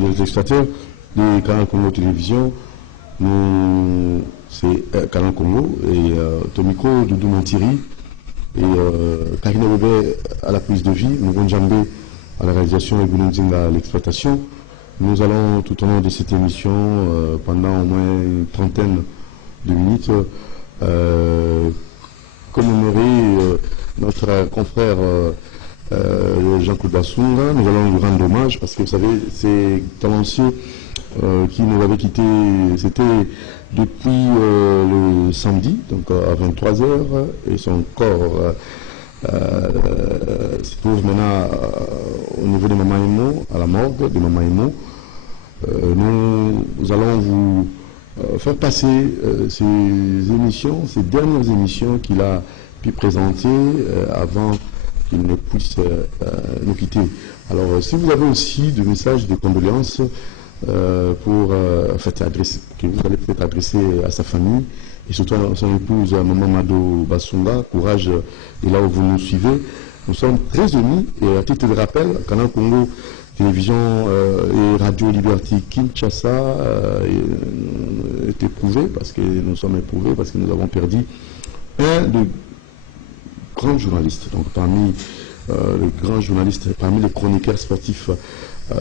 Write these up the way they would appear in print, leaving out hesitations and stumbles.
fidèles téléspectateurs de Canal Congo Télévision. C'est Canal Congo et Tomiko Doudou Mantiri et Karine Robert à la prise de vie, Mougon Djambé à la réalisation et Boulonding à l'exploitation. Nous allons tout au long de cette émission, pendant au moins une trentaine de minutes, commémorer notre confrère Jean-Claude Basunga. Nous allons lui rendre hommage parce que vous savez, c'est Talancier qui nous avait quitté, c'était depuis le samedi, donc à 23h, et son corps se trouve maintenant au niveau de Mama Emo, à la morgue de Mama Emo. Nous allons vous faire passer ces émissions, ces dernières émissions qu'il a pu présenter avant qu'il ne puisse nous quitter. Alors, si vous avez aussi des messages de condoléances que vous allez peut-être adresser à sa famille et surtout à son épouse, Maman Mado Basunga, courage de là où vous nous suivez. Nous sommes très unis et à titre de rappel, Canal Congo Télévision et Radio Liberté Kinshasa est éprouvé parce que nous sommes éprouvés parce que nous avons perdu un de grands journalistes. Donc parmi les grands journalistes, parmi les chroniqueurs sportifs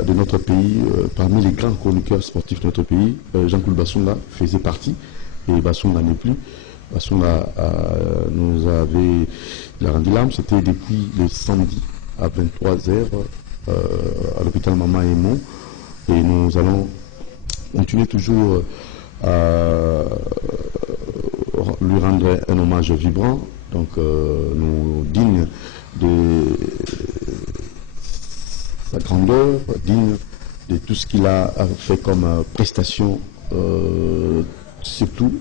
de notre pays, parmi les grands chroniqueurs sportifs de notre pays, Jean-Claude Basunga faisait partie et Basunga n'est plus. Basunga il a rendu l'âme, c'était depuis le samedi à 23h à l'hôpital Mama Emo, et nous allons continuer toujours à lui rendre un hommage vibrant, donc nous dignes de sa grandeur, digne de tout ce qu'il a fait comme prestation, surtout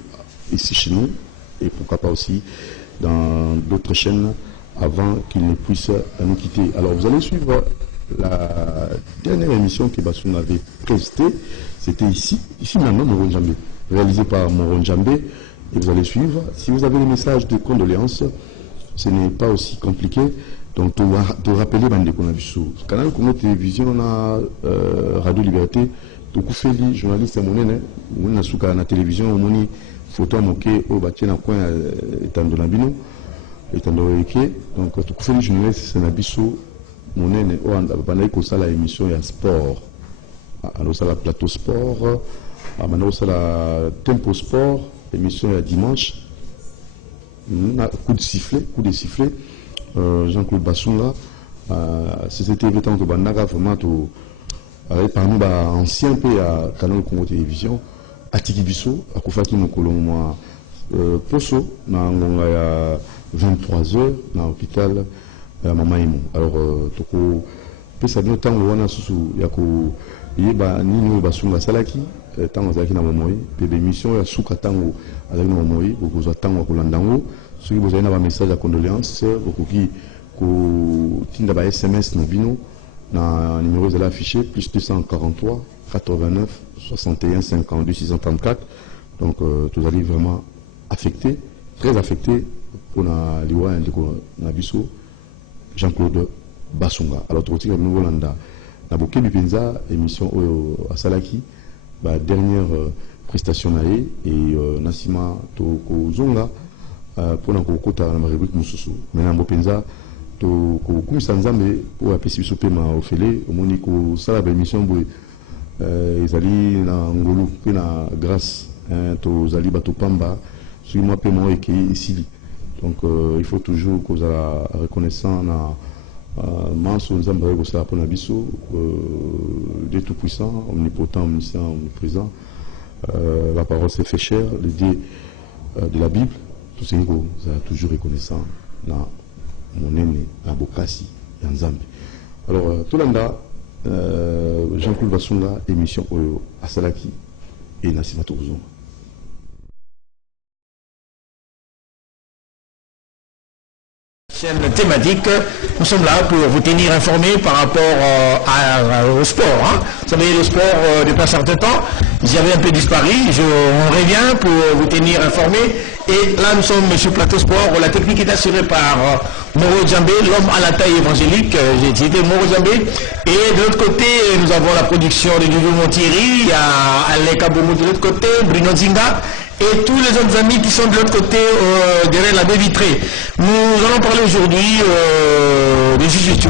ici chez nous, et pourquoi pas aussi dans d'autres chaînes avant qu'il ne puisse nous quitter. Alors vous allez suivre la dernière émission que Basunga avait prestée, c'était ici maintenant, Moron Djambé, réalisé par Moron Djambé, et vous allez suivre. Si vous avez des messages de condoléances, ce n'est pas aussi compliqué. Donc, de rappeler bande qu'on a vu sur Canal Congo Télévision, on a Radio Liberté, tout fait les journalistes à monnaie, on a sur la télévision, on a photo moqué au bâti dans le coin étant de l'abino, étant de l'oeke. Donc, tout fait les journalistes, c'est un biseau, monnaie, on a la émission, il y a sport. On a la plateau sport, on a la tempo sport, émission il y a dimanche. Coup de sifflet. Jean-Claude Basunga, c'était évident que Bandaga vraiment parmi les anciens pays à Canal Congo Télévision, à Tikibiso, à Koufaki Mokoloma, Poso, na 23h, dans l'hôpital Mama Emo. Alors, toko, pesa bien temps où on a sous yako yeba nino Basunga Salaki, tant azaki na momoi, bébé émission ya souka tango azaki na momoi, beaucoup de temps à Kolandango. Si vous avez un message de condoléances, beaucoup qui tinda ba SMS na bino na numéro de l'affiché plus 243 89 61 52 634. Donc vous allez vraiment affecté, très affecté pour la liwa na biso Jean-Claude Basunga. Alors tout le monde landa na boké bipenza émission à Salaki, ba dernière prestation naé et Nasima to Kozonga pour la kokota na rubrique mususu maintenant bopenza to ko kumisa nzambe pour apesi biso pe ma ofele omoni ko sala ba émission boy ezali na ngolu pe na grâce to zali bato pamba sur moi pe mo eke ici. Donc il faut toujours que za reconnaissant na manso nzambe ko sala pour na biso Dieu tout puissant, omnipotent, omniscient, omniprésent. La parole s'est fait chère, le Dieu de la Bible. Tout ce qui est toujours reconnaissant dans mon aîné, à Bokassi, Yanzambe. Alors, tout le monde, Jean-Claude Basunga, émission à Salaki et Nassima Tourozonga. Chaîne thématique, nous sommes là pour vous tenir informés par rapport au sport. Hein. Vous savez, le sport, depuis un certain temps, ils avaient un peu disparu. On revient pour vous tenir informés Et là, nous sommes sur Plateau Sport. La technique est assurée par Moro Djambé, l'homme à la taille évangélique. J'ai cité Moro Djambé. Et de l'autre côté, nous avons la production de Dudu Montieri. Il y a Aleka Boumou de l'autre côté, Bruno Zinga. Et tous les autres amis qui sont de l'autre côté, derrière la baie vitrée. Nous allons parler aujourd'hui de Jiu-Jitsu.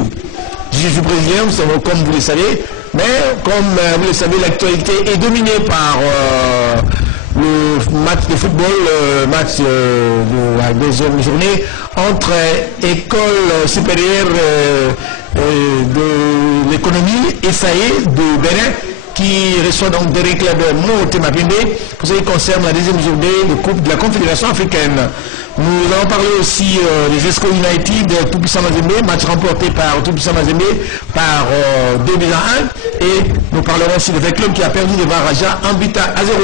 Jiu-Jitsu brésilien, comme vous le savez. Mais comme vous le savez, l'actualité est dominée par le match de football, le match de la deuxième journée entre École supérieure de l'économie, SAE de Bénin, qui reçoit donc Derek Laber Motema Pembe pour ce qui concerne la deuxième journée de Coupe de la Confédération africaine. Nous allons parler aussi des Esco United, Tout-Puissant Mazembe, match remporté par Tout-Puissant Mazembe par 2 buts à 1. Et nous parlerons aussi de club qui a perdu devant Raja 1 but à 0.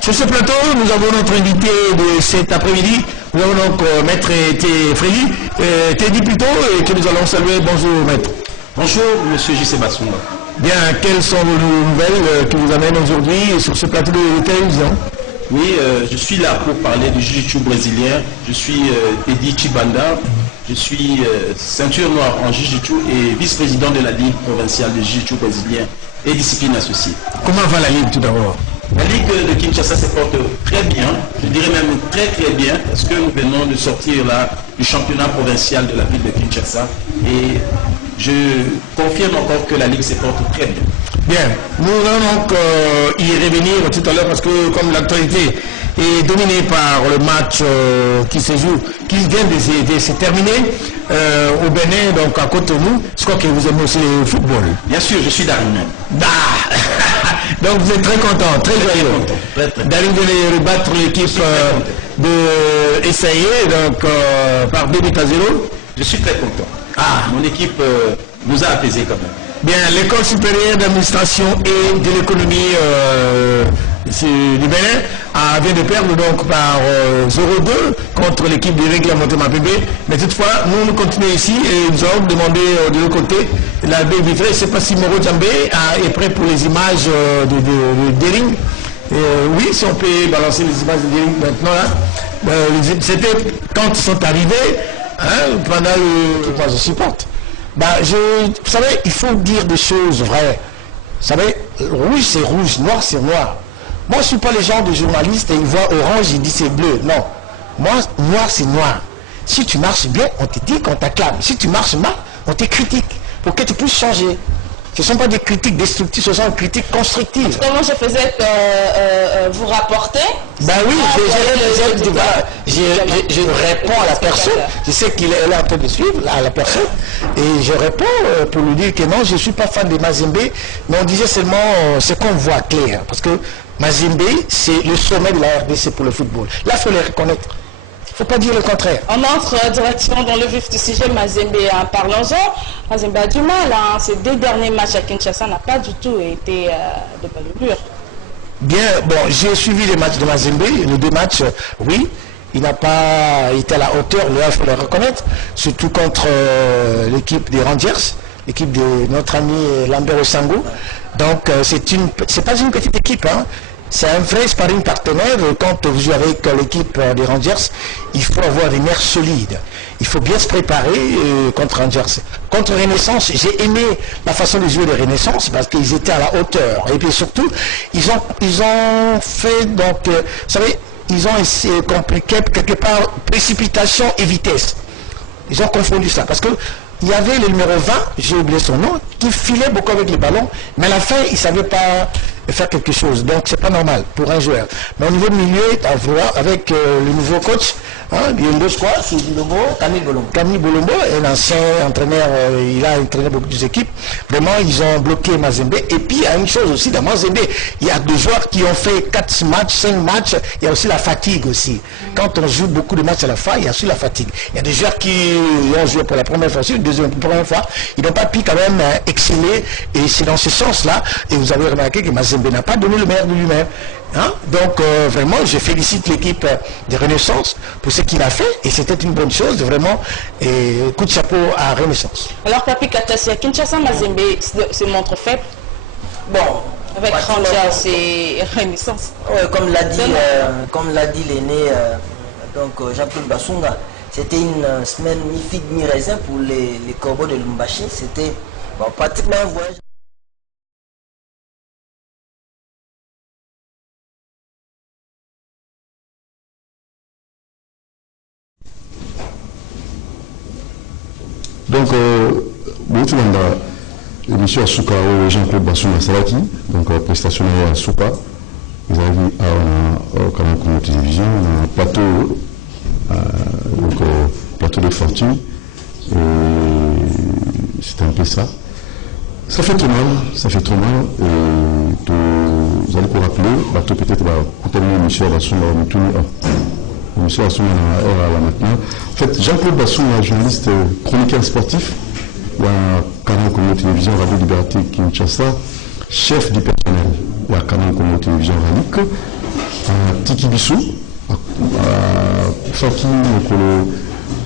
Sur ce plateau, nous avons notre invité de cet après-midi. Nous avons donc Maître Teddy plutôt, et que nous allons saluer. Bonjour Maître. Bonjour Monsieur J.C. Bassouma. Bien, quelles sont vos nouvelles qui vous amènent aujourd'hui sur ce plateau de télévision? Oui, je suis là pour parler du Jiu-Jitsu brésilien. Je suis Teddy Chibanda. Je suis ceinture noire en Jiu-Jitsu et vice-président de la Ligue provinciale de Jiu-Jitsu brésilien et discipline associée. Comment va la Ligue tout d'abord? La Ligue de Kinshasa se porte très bien, je dirais même très très bien, parce que nous venons de sortir là du championnat provincial de la ville de Kinshasa et je confirme encore que la Ligue se porte très bien. Bien, nous allons donc y revenir tout à l'heure parce que comme l'actualité est dominée par le match qui vient de se terminer au Bénin, donc à côté de nous, je crois que vous aimez aussi le football. Bien sûr, je suis d'Arine. Donc vous êtes très content, très joyeux d'arriver de rebattre l'équipe de SAE donc, par 2 buts à 0. Je suis très content. Mon équipe nous a apaisés quand même. Bien, l'école supérieure d'administration et de l'économie du Bénin vient de perdre donc par 0-2 contre l'équipe de Régla Motema Pembe. Mais toutefois, nous continuons ici et nous allons demander de l'autre côté la baie vitrée. Je ne sais pas si Moro Djambé est prêt pour les images de Dering. Oui, si on peut balancer les images de Dering maintenant là. C'était quand ils sont arrivés, pendant le... Moi, je supporte. Vous savez, il faut dire des choses vraies. Vous savez, rouge c'est rouge, noir c'est noir. Moi, je ne suis pas le genre de journaliste et il voit orange, il dit c'est bleu. Non. Moi, noir c'est noir. Si tu marches bien, on te dit qu'on t'acclame. Si tu marches mal, on te critique pour que tu puisses changer. Ce ne sont pas des critiques destructives, ce sont des critiques constructives. Comment je faisais vous rapporter? Ben oui, je réponds à la personne. Je sais qu'il est en train de suivre à la personne. Et je réponds pour lui dire que non, je ne suis pas fan de Mazembe. Mais on disait seulement ce qu'on voit clair. Parce que Mazembe, c'est le sommet de la RDC pour le football. Là, il faut les reconnaître. Il ne faut pas dire le contraire. On entre directement dans le vif du sujet. Mazembe, parlons-en. Mazembe a du mal. Ces 2 derniers matchs à Kinshasa n'ont pas du tout été de bonne allure. Bien, bon, j'ai suivi les matchs de Mazembe. Les 2 matchs, oui. Il n'a pas été à la hauteur, là, il faut le reconnaître. Surtout contre l'équipe des Rangers, l'équipe de notre ami Lambert Osango. Donc, c'est pas une petite équipe, hein. C'est un vrai sparring partenaire. Quand vous jouez avec l'équipe des Rangers, il faut avoir des nerfs solides. Il faut bien se préparer contre Rangers. Contre Renaissance, j'ai aimé la façon de jouer de Renaissance parce qu'ils étaient à la hauteur. Et puis surtout, ils ont fait, donc, vous savez, ils ont essayé compliqué quelque part précipitation et vitesse. Ils ont confondu ça parce que il y avait le numéro 20, j'ai oublié son nom, qui filait beaucoup avec les ballons, mais à la fin, il ne savait pas faire quelque chose. Donc, c'est pas normal pour un joueur. Mais au niveau de milieu, avec le nouveau coach, Biombo, je crois, c'est Camille Bolombo, un ancien entraîneur, il a entraîné beaucoup d'équipes. Vraiment, ils ont bloqué Mazembe. Et puis, il y a une chose aussi, dans Mazembe, il y a 2 joueurs qui ont fait 4 matchs, 5 matchs, il y a aussi la fatigue aussi. Quand on joue beaucoup de matchs à la fin, il y a aussi la fatigue. Il y a des joueurs qui ont joué pour la première fois, première fois, ils n'ont pas pu quand même exceller et c'est dans ce sens-là, et vous avez remarqué que Mazembe n'a pas donné le meilleur de lui-même. Donc vraiment, je félicite l'équipe de Renaissance pour ce qu'il a fait et c'était une bonne chose, vraiment, et coup de chapeau à Renaissance. Alors Papi Katassi, à Kinshasa, Mazembe se montre faible. Bon, avec Rangers et Renaissance. Comme l'a dit l'aîné donc Jean-Claude Bassunga. C'était une semaine mi-figue, mi-raisin pour les corbeaux de Lumbashi. C'était pratiquement un voyage. Donc, l'émission Asuka Jean-Claude Bassunga Salaki, donc prestation à Asuka. Vous avez vu au canal de télévision, un plateau, plateau de fortune. C'est un peu ça. Ça fait trop mal. Vous allez vous rappeler, peut-être pour terminer l'émission Bassunga, l'émission Bassunga maintenant. En fait, Jean-Claude Bassunga, journaliste chroniqueur sportif, il y a un canal de télévision Radio Liberté Kinshasa, chef du personnel. Il y a un canal de télévision Ralik, Tiki Bissou, Faki Mokolo,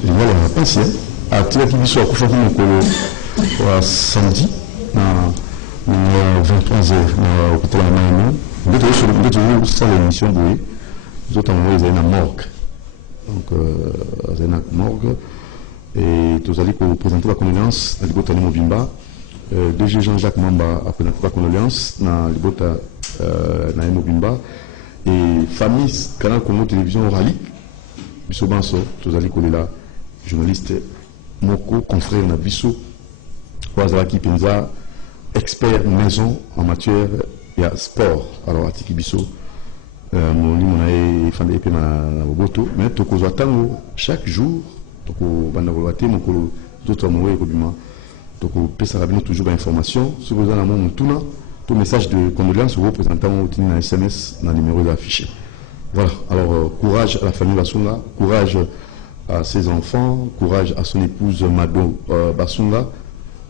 il y a la pensée, à Tiki Bissou, à Faki Mokolo, samedi, à 23h, à l'hôpital de Maïno. Nous avons toujours ça l'émission, nous autres, ils ont une morgue. Donc, ils ont une morgue. Et vous allez présenter la condoléance à l'Ibota Mobimba. DG Jean-Jacques Mamba a présenté la condoléance à l'Ibota Mobimba. Et famille Canal Congo Télévision Ralik, Bisso Banso, vous allez coller là, journaliste Moko, confrère na Bisso, Wazalaki Penza, expert maison en matière de sport. Alors, Atiki Bisso, mon limonae, Fandé Pena Boboto, mais Tokozo Tango, chaque jour, Toko Bandavolate, mon colo, d'autres mots, Robima, Toko Pesarabino, toujours d'informations, sur vous en mon tuna, tout message de condoléances, vous représentant un SMS dans le numéro affiché. Voilà, alors courage à la famille Bassunga, courage à ses enfants, courage à son épouse Mado Bassunga.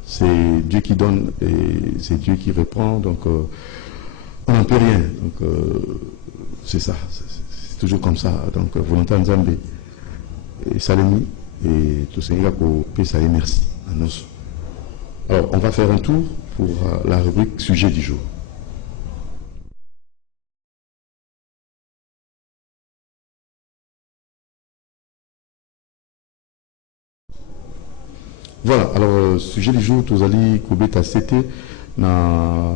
C'est Dieu qui donne et c'est Dieu qui reprend, donc on n'en peut rien. Donc c'est ça, c'est toujours comme ça. Donc volontaire Nzambe et Salemi et tout ça, il y a pour Pessaï, merci à nous. Alors on va faire un tour pour la rubrique sujet du jour. Voilà, alors sujet du jour, tous allez Kobeta CT na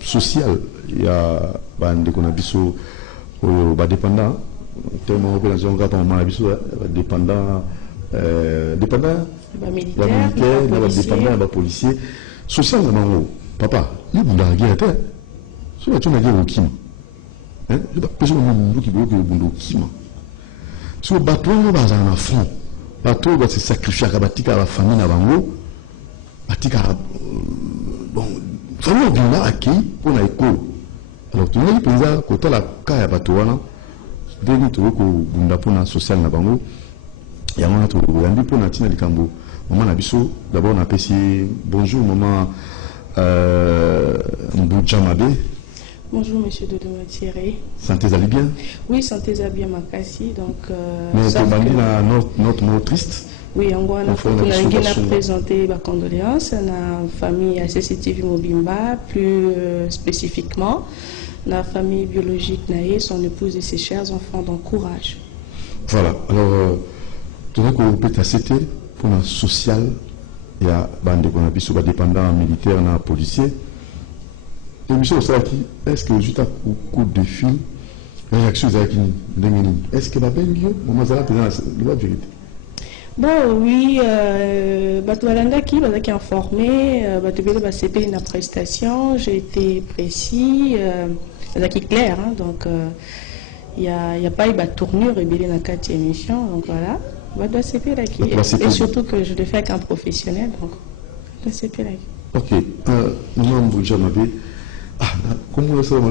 social, il y a des qu'on a biso dépendant, tellement opération quand on a biso dépendant militaire, dépendant policier, social na papa, il y a une guerre terre, sur la tune guerre au Kim, hein, je pas besoin de qui bloque le bundo Kim, sur le bateau on va en front. Bateau va se sacrifier à la famille na bango, batika bon famille bien accueilli pour la école. Alors tu n'as pas côté la cas bateau là, dès que ko bunda pour la social na bango, ya mona to yambi pour na tina likambo. Maman na biso d'abord na pesi bonjour maman Mbujamabe. Bonjour Monsieur Dodo Thierry. Santé allez bien? Oui, santé allez bien Makassi. Donc. Mais tu m'as dit notre mot triste. Oui, on a présenté ma condoléance à la famille associative Mobimba, plus spécifiquement la famille biologique Naé, son épouse et ses chers enfants. Donc courage. Voilà. Alors, tu vois qu'on peut t'accepter pour la sociale, il y a des dépendants militaires, et policiers. Est-ce que vous avez un coup de fil, réaction est-ce que la belle lieu, maman Zala, tu as la vérité? Bon, oui, Batoualanda qui est informé, Batoualanda va CP une prestation, j'ai été précis, qui est clair, hein, donc il n'y a pas eu de tournure et bien dans 4 émissions, donc voilà, Batoualanda CP là qui et surtout que je le fais avec un professionnel, donc Batoualanda CP là. Ok, maman Mbujamabe. Ah, comment ça va,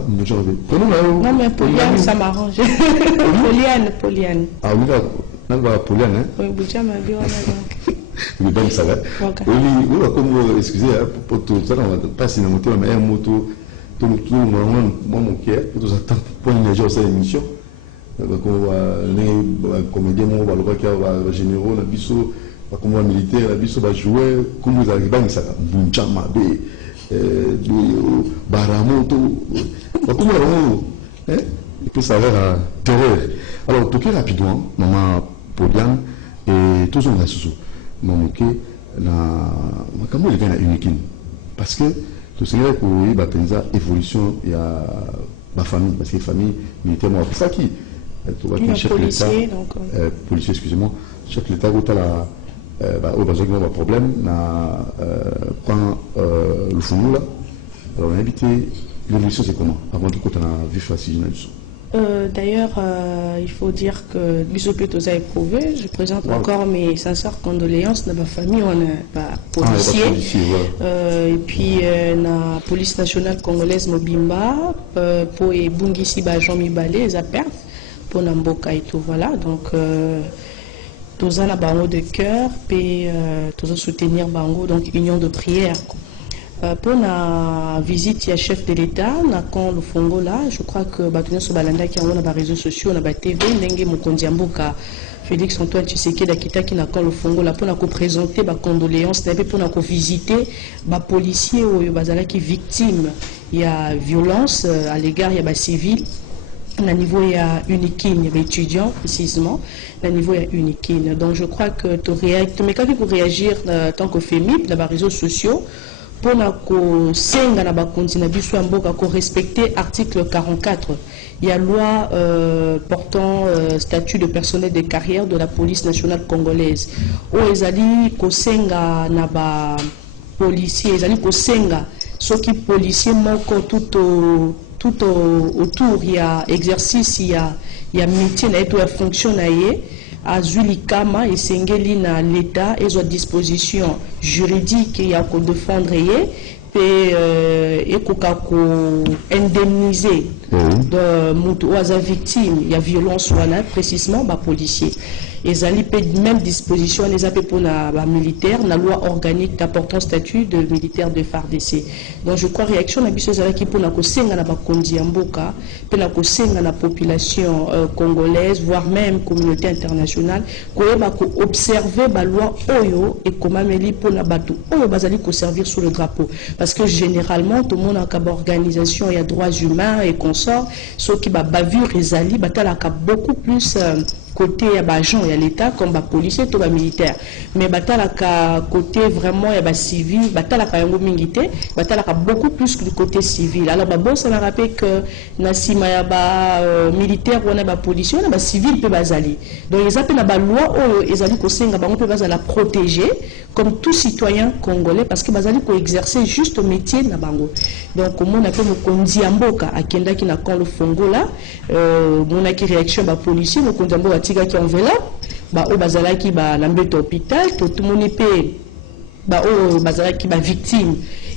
non, mais Poliane, ça m'arrange. Poliane. Ah, on va Poliane, hein? Oui, Mbujamabe, on a donc. Donc, ça va. Oui, comme excusez, pour tout ça, on va passer dans moto, mais un moto, tout le monde, mon cœur, tout ça, pour une journée, c'est émission. Donc, on va, comédien, on va le voir qu'il y a généraux, la bisso, comme militaire, la bisso va jouer, comme vous arrivez, ça va, Mbujamabe. Baramoto, comment et puis ça a l'air à terreur. Alors, toquer rapidement, maman Poliane et tous on a sous maman qui na comment les gars na unique parce que tout ce qui est pour évolution il y a ma famille parce que famille militaire moi c'est ça qui chef de l'État policier excusez-moi chef de l'État où tu as au besoin d'un problème na prend le fond là alors on a habité l'évolution c'est comment avant tout quand on a vu facile d'ailleurs, il faut dire que Bissopé a éprouvé. Je présente encore mes sincères condoléances à ma famille, on a policier. Et puis la police nationale congolaise Mobimba, pour Bungisi Jean Mibale, les a perdu pour Namboka et tout. Voilà, donc tous en a bango de cœur, puis tous soutenir bango, donc union de prière. Pour la visite, il y a chef de l'État, quand le Fongo là, je crois que Batouna Sobalanda qui a les réseaux sociaux, on a TV, Ndenge Mokondiamboka, Félix Antoine Tshisekedi d'Akita qui n'a quand le Fongo là pour nous présenter des condoléances, pour nous visiter des policiers ou des qui victimes, il y a violence à l'égard, il y a des civils. À niveau il y a uniquine, il y a des étudiants précisément, à niveau il y a uniquine. Donc je crois que tu peux réagir en tant que FEMIP dans les réseaux sociaux. Pour respecter l'article 44, il y a loi portant statut de personnel de carrière de la police nationale congolaise. Où ils allaient kosenga naba policiers, ils allaient kosenga ceux qui policiers manquent tout autour, il y a exercice, il y a métier, il y a fonction à Zulikama et Sengeli na l'État et aux dispositions juridiques et à défendre et indemniser de victimes, il y a violence ou précisément les policiers. Et ça même disposition les appels pour la militaire, la loi organique d'apportant statut de militaire de FARDC. Donc je crois réaction na biso qui pour la kosenga na bakondi amboka, pour la kosenga na population congolaise, voire même communauté internationale, ko observer la loi oyo et comment meli pour la bateau oyo bazali ko servir sous le drapeau. Parce que généralement tout le monde a une organisation et droits humains et consorts, ceux qui bavure les alliés, beaucoup plus côté agent il y a l'État comme policier tout militaire mais côté vraiment il y a civil beaucoup plus que du côté civil. Alors bon ça m'a rappelé que nasima ya militaire on a policier on a civil peut bazali donc ils appellent la loi ils allaient kosenga bango peut bazala protéger comme tout citoyen congolais parce que bazali ko exercer juste métier na bango. Donc on a fait mokondi amboka akenda ki na quand le fongo là mon a qui réaction ba policier mokondi amboka tika ki enveloppe ba o bazala ki ba l'ambete hôpital tout le monde peut ba o bazala ki ba victime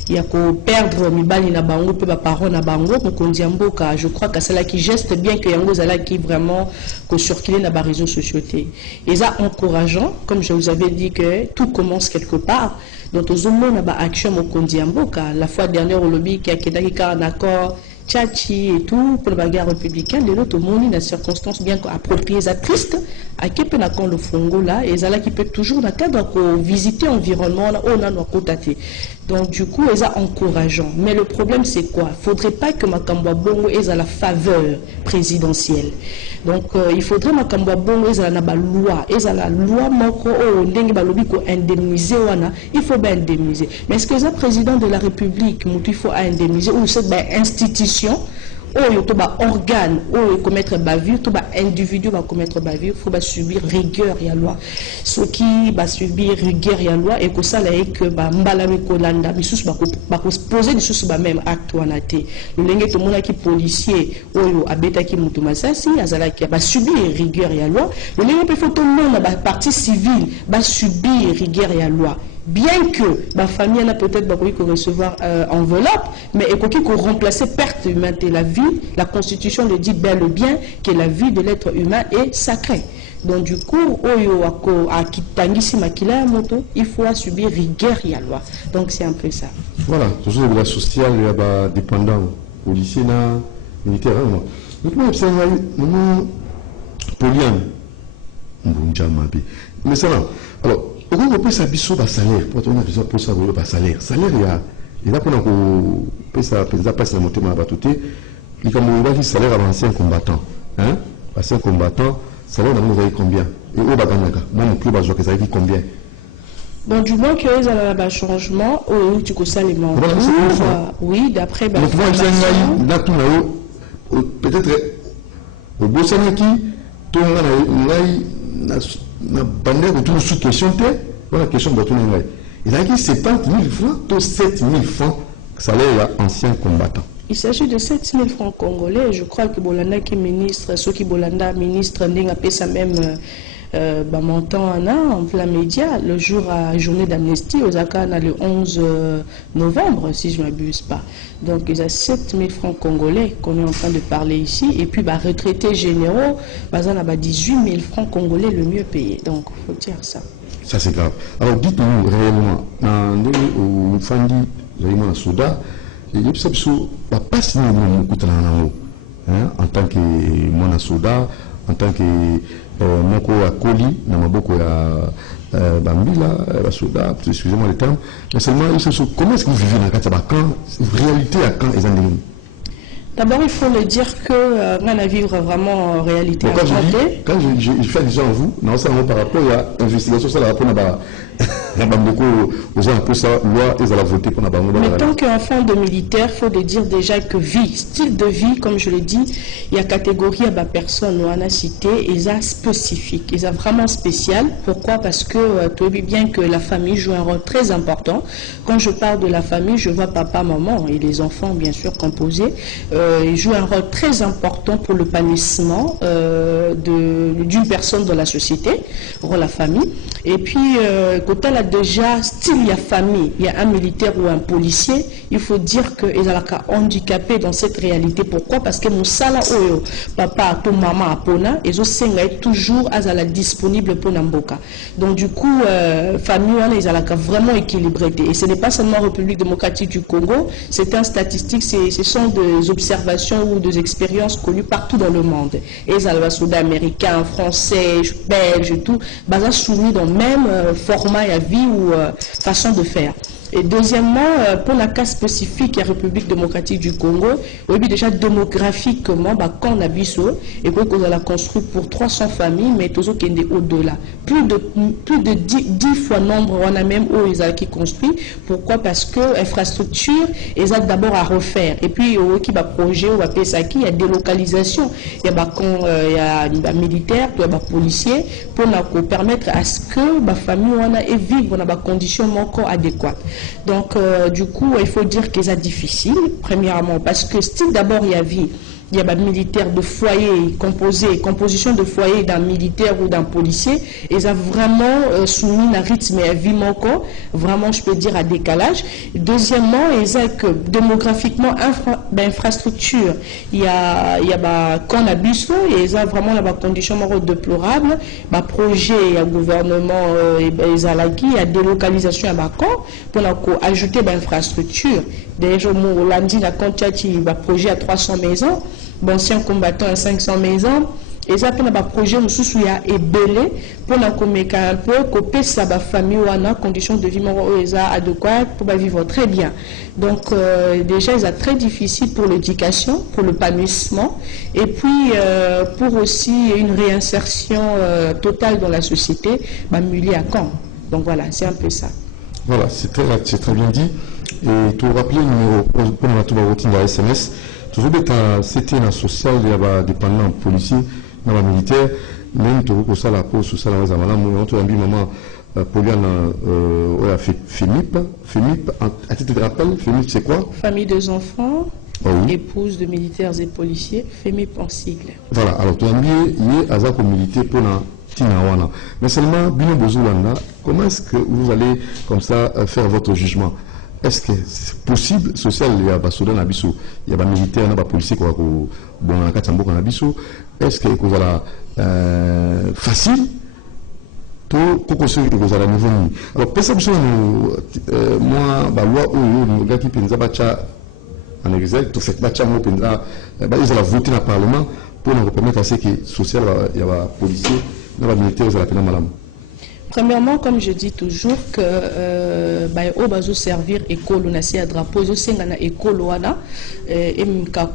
il y a qu'à perdre mibali na bango pe ba parents na bango mokondi amboka. Je crois que c'est là qui geste bien que yango zala qui vraiment que circuler na ba réseaux sociaux et ça encourageant comme je vous avais dit que tout commence quelque part. Donc aux hommes na ba action mokondi amboka la fois dernière au lobby qui a kedaki ka un accord Tchachi et tout pour la guerre républicaine de l'autre monde dans circonstances bien appropriées et tristes à qui peut le fongo là et ça là qui peut toujours dans le cadre de visiter l'environnement on a nos côtés. Donc du coup ils sont encourageants mais le problème c'est quoi? Faudrait pas que Makamba Bongo ait la faveur présidentielle. Donc il faudrait Makamba Bongo ait la loi ait la loi moko ndenge balobi ko indemniser wana il faut bien indemniser. Mais est-ce que le président de la République il faut indemniser ou cette institution ou tout organe ou commettre bavure tout individu va commettre bavure faut subir rigueur et loi ce qui va subir rigueur et loi et que ça là que mbala mikolanda bisus ba poser des choses même acte wana te le lenge to mona ki policier oyo abeta ki mutu masasi azala ki va subir rigueur et loi le lenge peut faut tout le monde ba partie civile va subir rigueur et loi. Bien que ma famille a peut-être recevoir enveloppe, mais il faut remplacer perte humaine de la vie. La Constitution le dit bel et bien que la vie de l'être humain est sacrée. Donc du coup, il faut subir rigueur et la loi. Donc c'est un peu ça. Voilà, toujours la sociale, il y a des dépendants, policiers, militaires. Nous, Poliane, mais ça va. Alors, on peut s'habiller au salaire. Quand on a besoin pour savoir le salaire, il y a pour ça passe la montée à batouté. les Camerounais salaire à l'ancien combattant. Hein? Ancien combattant, salaire vous avez combien? Et au Baganaka, moi mon club a joué combien? Bon, du moins qu'il y a un changement, tu connais ça les membres. Oui, d'après ma formation. Peut-être au Bossanaki, tu as bandé autour de sous question, la question de tout le monde. Il a dit 70 000 francs, ou 7 000 francs, salaire ancien combattant. Il s'agit de 7 000 francs congolais. Je crois que Bolanda qui est ministre, ceux qui Bolanda ministre, n'a pas ça même montant en plein média, le jour à journée d'amnistie, aux Akana le 11 novembre, si je ne m'abuse pas. Donc, il y a 7 000 francs congolais qu'on est en train de parler ici. Et puis, retraités généraux, on a 18 000 francs congolais le mieux payé. Donc, il faut dire ça. Ça, c'est grave. Alors, dites-nous réellement, dans Fandi, Zaïma Souda, il y a pas signé en tant que Mona Souda, en tant que Moko Akoli, Namaboko Bambila, Souda, excusez-moi le terme, mais seulement, comment est-ce que vous vivez dans le cas de réalité à quand les Andéens? D'abord, il faut le dire que rien à vivre vraiment en réalité. Bon, quand je fais déjà en vous, non, ça par rapport à l'investigation, ça rapport à beaucoup aux gens peu ça loi ils allaient voter pour la mais tant qu'enfant de militaire, il faut le dire déjà que vie, style de vie, comme je l'ai dit, il y a catégorie à personne on a cité, ils ont spécifique, ils ont vraiment spécial. Pourquoi? Parce que tu vois bien que la famille joue un rôle très important. Quand je parle de la famille, je vois papa, maman et les enfants bien sûr composés. Ils jouent un rôle très important pour l'épanouissement d'une personne dans la société, pour la famille. Et puis quand elle a déjà style, il y a famille, il y a un militaire ou un policier, il faut dire qu'ils sont handicapés dans cette réalité. Pourquoi? Parce que mon sala oyo, papa, ton maman, apona, ils sont toujours disponibles pour Namboka. Donc du coup, famille, ils sont vraiment équilibrés. Et ce n'est pas seulement République démocratique du Congo, c'est un statistique, ce sont des observations ou des expériences connues partout dans le monde. Et les soldats américains, français, belges, tout, soumis dans le même format et vie ou façon de faire. Et deuxièmement, pour la cas spécifique de la République démocratique du Congo, oui, déjà démographiquement, quand on a biso, et qu'on a construit pour 300 familles, mais tous qui sont au-delà. Plus de 10 fois nombre, on a même où ils ont qui construit. Pourquoi? Parce que l'infrastructure, ils ont d'abord à refaire. Et puis, il y a projet, il y a délocalisation, il y a militaire, il y a policier, pour permettre à ce que la famille vive dans des conditions encore adéquates. Donc, du coup, il faut dire que c'est difficile, premièrement, parce que si d'abord il y a vie, il y a des militaires de foyer composition de foyer d'un militaire ou d'un policier, ils ont vraiment soumis un rythme et à vie encore, vraiment, je peux dire, à décalage. Deuxièmement, ils ont que démographiquement, infrastructure, il y a qu'on a biso, et ils ont vraiment la condition déplorable, projet, il y a gouvernement, ils ont il y a délocalisation à Bacon, pour ajouter l'infrastructure. Déjà, au lundi, la Contiati, il va projet à 300 maisons, anciens combattants à 500 maisons. Et ça, pour un projet, nous sommes ébélés pour la un peu, couper sa famille ou en conditions de vie adéquates pour vivre très bien. Donc, déjà, c'est très difficile pour l'éducation, pour l'épanouissement, et puis pour aussi une réinsertion totale dans la société, mulier à Caen. Donc voilà, c'est un peu ça. Voilà, c'est très bien dit. Et tu rappelles le numéro pour la routine de la SMS. Toujours c'était un social, il y a des dépendants policiers, dans la militaire, même tu vois ça la pause, ça la raison. On te dit maman, Poliane, FEMIP, à titre de rappel, FEMIP c'est quoi? Famille 2 enfants, épouse de militaires et policiers, FEMIP en sigle. Voilà, alors tu as mis, il y a un militaire pour la Tinawana. Mais seulement, Bino Bozulanda, comment est-ce que vous allez comme ça faire votre jugement? Est-ce que c'est possible, social, il y a des soldats dans Abisso, il y a des militaires, il y a des policiers qui sont dans Abisso, est-ce que vous allez facile pour construire que vous allez nouveau? Alors, perception, moi, loi ou gars qui pensa bacha en exil, tout fait bacha moi pensa, ils allaient voter dans le Parlement pour nous permettre à ce que social, il y a des policiers, il y a des militaires, ils allaient peine madame. Premièrement, comme je dis toujours, que on va servir école, on a un drapeau, on a école, et on a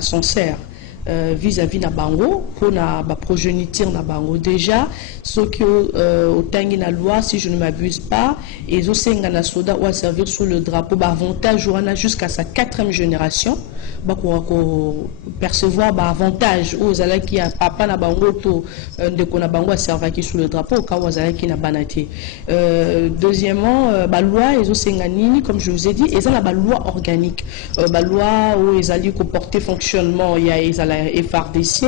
sincère. Vis-à-vis na bango pour na ba progéniture na bango déjà ce qui au tangi na loi si je ne m'abuse pas et zo senga na soda ou servir sous le drapeau ba avantage wana jusqu'à sa 4e génération ba ko percevoir ba avantage aux ala qui a papa na bango to de ko na bango servir qui sous le drapeau ka wazala qui na banati. Deuxièmement ba loi et zo senga nini comme je vous ai dit et ça la ba loi organique ba loi où ils allaient comporter fonctionnement il y a FRDC,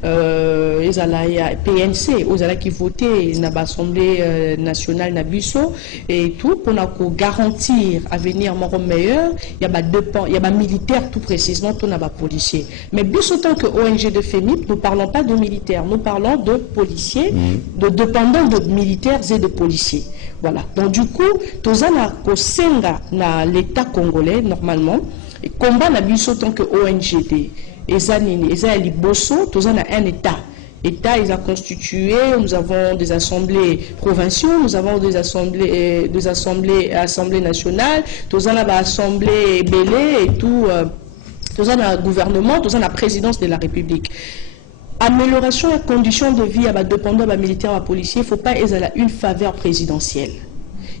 PNC, aux qui votaient dans l'Assemblée nationale Nabusso et tout pour garantir un avenir meilleur. Il y a des militaires tout précisément, tout n'a pas policiers. Mais plus autant que ONG de FEMIP, nous ne parlons pas de militaires, nous parlons de policiers, de dépendants de militaires et de policiers. Voilà. Donc du coup, tout ça na l'État congolais normalement. Et combat Nabusso tant que ONGD. Et ça, tous un État. État, ils ont constitué, nous avons des assemblées provinciales, nous avons des assemblées nationales, tous un assemblée belé et tout, tous un gouvernement, tous un la présidence de la République. Amélioration des conditions de vie à dépendants militaires et policiers, il ne faut pas une faveur présidentielle.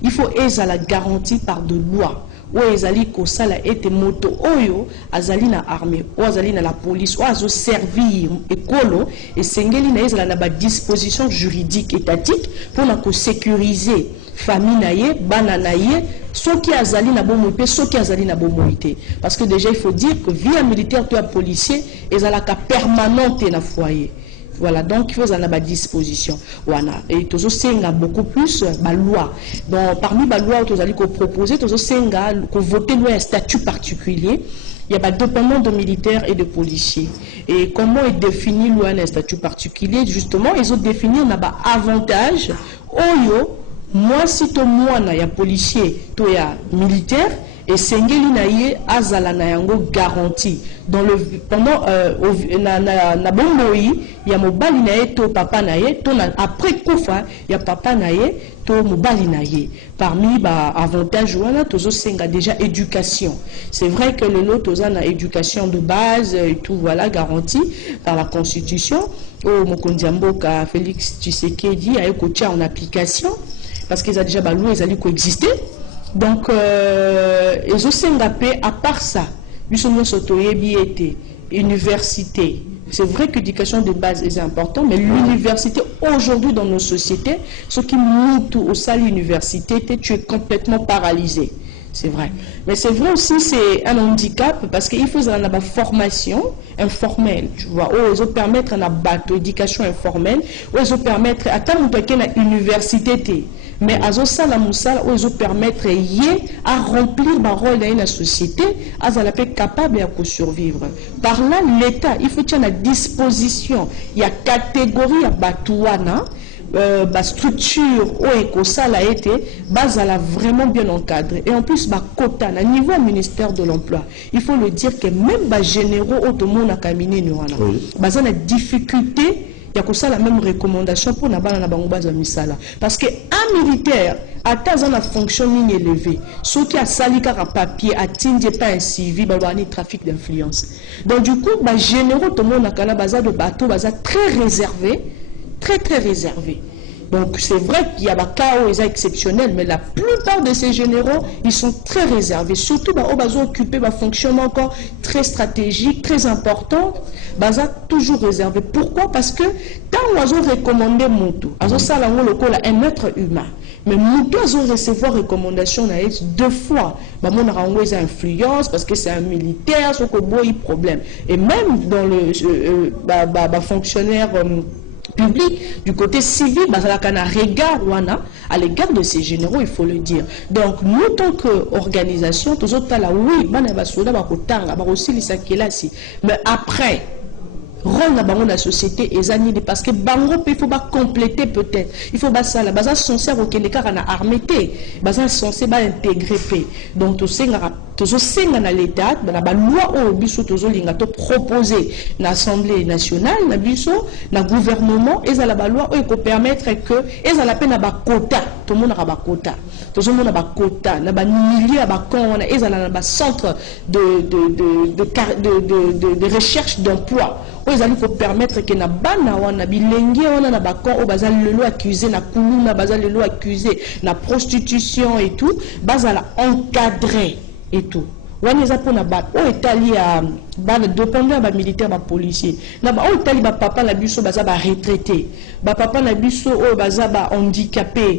Il faut la garantie par de lois. Ou ezali kosala ete moto oyo azali na armée ou azali na la police ou azo servir ekolo et sengeli na ezala na ba disposition juridique étatique pour na ko sécuriser famille na ye bana na ye soki azali na bomo pe soki azali na bomo ité parce que déjà il faut dire que vie militaire to policier ezala ka permanente na foyer. Voilà, donc il faut en avoir à disposition. Voilà. Et tous ces beaucoup plus la loi. Donc parmi les lois que vous allez proposer, tous ces que voter un statut particulier. Il y a pas dépendant de militaires et de policiers. Et comment est défini un statut particulier? Justement, ils ont défini un avantage. Oyo, moi si to moi na ya policier, to ya militaire. Et sengeli na ye azala na yango garantie dans le pendant na bomboyi ya mobali na ye to papa na ye to na après kufa ya papa na ye to mobali na ye parmi ba avantage wana tozo senga déjà éducation. C'est vrai que le lot toza na éducation de base et tout voilà garanti par la constitution au Mokondiamboka Félix Tshisekedi a écouté en application parce qu'ils a déjà ba loi ils allaient coexister. Donc, ils ont s'engagé à part ça, nous sommes université. C'est vrai que l'éducation de base est importante, mais l'université aujourd'hui dans nos sociétés, ce qui monte au sein de l'université, tu es complètement paralysé. C'est vrai. Mais c'est vrai aussi c'est un handicap parce qu'il faut une formation informelle, tu vois, où ils ont permettre une éducation informelle, où ils ont permettre à tant que université. Mais à ça la moussala où ils ont permettre à remplir le rôle dans la société, à la paix capable de survivre. Par là l'État, il faut qu'il y ait une disposition, il y a catégorie à Batouana. Structure où ça a été vraiment bien encadré et en plus quota à niveau ministère de l'emploi il faut le dire que même les généraux au monde a caminé la difficulté il y a la même recommandation pour na bana na bango baza misala parce que un militaire atteint la fonction élevée ce qui a sali car papier atteint pas un civil balwani trafic d'influence donc du coup les généraux tout le monde a kana baza de bateau baza très réservé. Très réservé. Donc c'est vrai qu'il y a des cas où ils sont exceptionnels, mais la plupart de ces généraux, ils sont très réservés. Surtout, ils ont occupé un fonctionnement encore très stratégique, très important. Ils sont toujours réservés. Pourquoi? Parce que quand ils ont recommandé Moutou, ils ont ça un être humain. Mais Moutou, ils ont recevoir recommandation 2 fois. Ils ont influence parce que c'est un militaire, c'est un problème. Et même dans le fonctionnaire public, du côté civil, il y a un regard à l'égard de ces généraux, il faut le dire. Donc, nous, tant qu'organisation, tous autres là, oui, mais après, rôle dans la société est annulé parce que bango il faut pas compléter peut-être il faut pas ça là censé au Kenya na armée basa censé ba intégrer donc tout ça tozosenga na l'état na ba loi oyo biso tozolinga to proposer na assemblée nationale na biso na gouvernement ezala ba loi oyo ko permettre que ezala pe na ba quota to mona ba quota tozomona ba quota na ba milieu ba kon ezala na ba centre de recherche d'emploi oyo ezali ko permettre que na bana wana bilenge wana na ba kon o bazali lelo accusé na kuluna bazali lelo accusé na prostitution et tout bazala encadré et tout. Wana eza pona ba o etali ya ba dépendant ba militaire ba policier na ba o etali ba papa na biso baza ba retraité ba papa na biso o baza ba handicapé